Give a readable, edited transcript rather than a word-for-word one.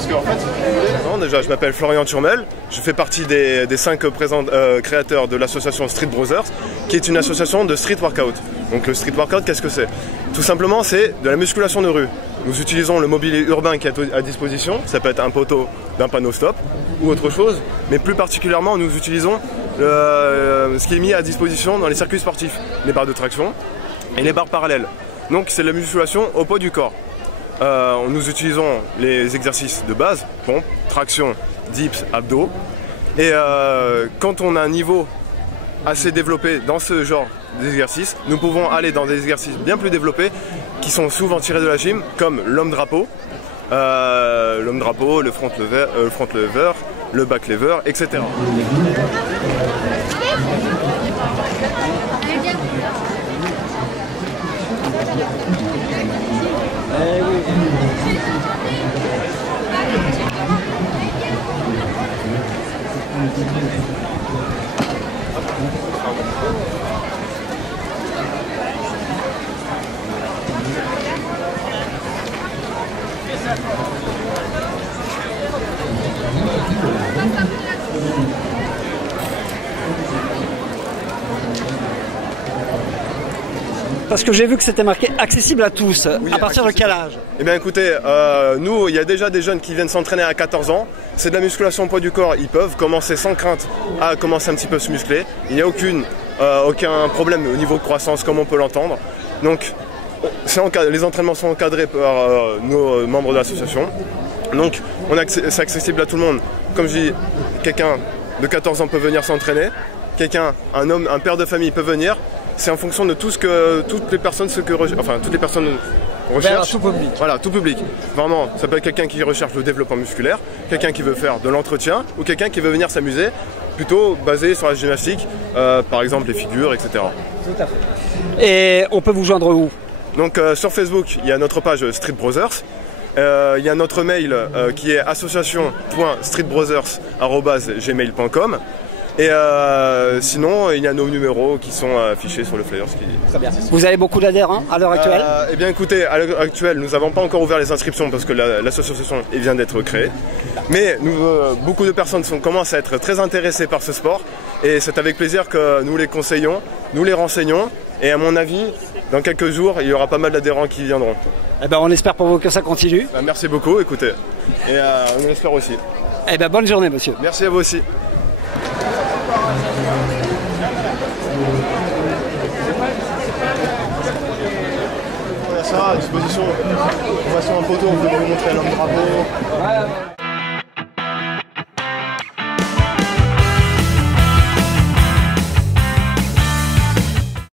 parce qu'en fait, déjà, je m'appelle Florian Turmel, je fais partie des 5 créateurs de l'association Street Brothers, qui est une association de street workout. Donc le street workout, qu'est-ce que c'est? Tout simplement, c'est de la musculation de rue. Nous utilisons le mobilier urbain qui est à disposition, ça peut être un poteau d'un panneau stop ou autre chose, mais plus particulièrement, nous utilisons ce qui est mis à disposition dans les circuits sportifs, les barres de traction et les barres parallèles. Donc c'est la musculation au poids du corps. Nous utilisons les exercices de base, pompe, traction, dips, abdos. Et quand on a un niveau assez développé dans ce genre d'exercices, nous pouvons aller dans des exercices bien plus développés qui sont souvent tirés de la gym, comme l'homme-drapeau, le front lever, le back lever, etc. Parce que j'ai vu que c'était marqué accessible à tous. Oui, à partir de quel âge? Eh bien écoutez, nous, il y a déjà des jeunes qui viennent s'entraîner à 14 ans. C'est de la musculation au poids du corps. Ils peuvent commencer sans crainte à commencer un petit peu à se muscler. Il n'y a aucun problème au niveau de croissance comme on peut l'entendre. Donc les entraînements sont encadrés par nos membres de l'association. Donc c'est accessible à tout le monde. Comme je dis, quelqu'un de 14 ans peut venir s'entraîner. Un homme, un père de famille peut venir. C'est en fonction de tout ce que toutes les personnes recherchent. Tout public. Voilà, tout public. Vraiment, ça peut être quelqu'un qui recherche le développement musculaire, quelqu'un qui veut faire de l'entretien ou quelqu'un qui veut venir s'amuser, plutôt basé sur la gymnastique, par exemple les figures, etc. Tout à fait. Et on peut vous joindre où? Donc sur Facebook, il y a notre page Street Brothers. Il y a notre mail qui est association.streetbrothers@gmail.com. Et sinon, il y a nos numéros qui sont affichés sur le flyer. Très bien. Vous avez beaucoup d'adhérents à l'heure actuelle? Eh bien écoutez, à l'heure actuelle, nous n'avons pas encore ouvert les inscriptions parce que l'association vient d'être créée. Mais beaucoup de personnes commencent à être très intéressées par ce sport. Et c'est avec plaisir que nous les conseillons, nous les renseignons. Et à mon avis, dans quelques jours, il y aura pas mal d'adhérents qui viendront. Eh ben, on espère pour vous que ça continue. Merci beaucoup, écoutez. Et on espère aussi. Eh ben, bonne journée, monsieur. Merci à vous aussi. On a ça à disposition. On va sur un poteau, on peut vous montrer l'homme drapeau.